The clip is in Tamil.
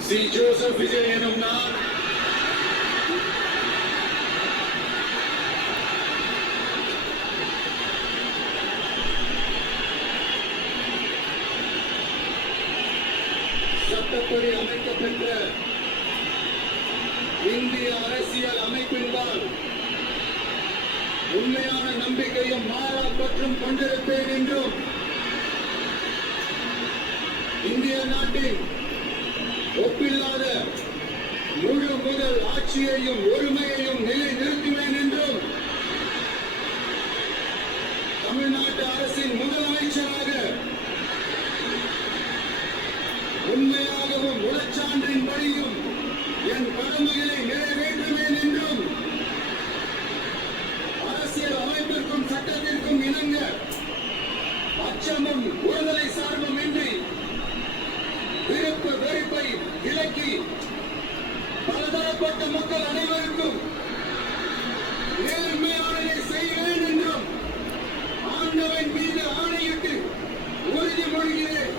சி. ஜோசப் விஜய் எனும் நான் சட்டப்படி அமைக்கப்பட்ட இந்திய அரசியல் அமைப்பின்பால் உண்மையான நம்பிக்கையும் மாறா பற்றும் கொண்டிருப்பேன் என்றும் இந்திய நாட்டின் ஒப்பில்லாத முழு முதல் ஆட்சியையும் ஒருமையையும் நிலைநிறுத்துவேன் என்றும் தமிழ்நாட்டு அரசின் முதலமைச்சராக உண்மையாகவும் உளச்சான்றின்படியும் என் கடமைகளை நிறைவேற்றுவேன் என்றும் அரசியல் அமைப்பிற்கும் சட்டத்திற்கும் இணங்க அச்சமும் ஒருதலை சார்பும் இன்றி விருப்பு வெறுப்பை விலக்கி பலதரப்பட்ட மக்கள் அனைவருக்கும் நேர்மையானதை செய்வேன் என்றும் ஆண்டவன் மீது ஆணையிட்டு உறுதிமொழிகிறேன்.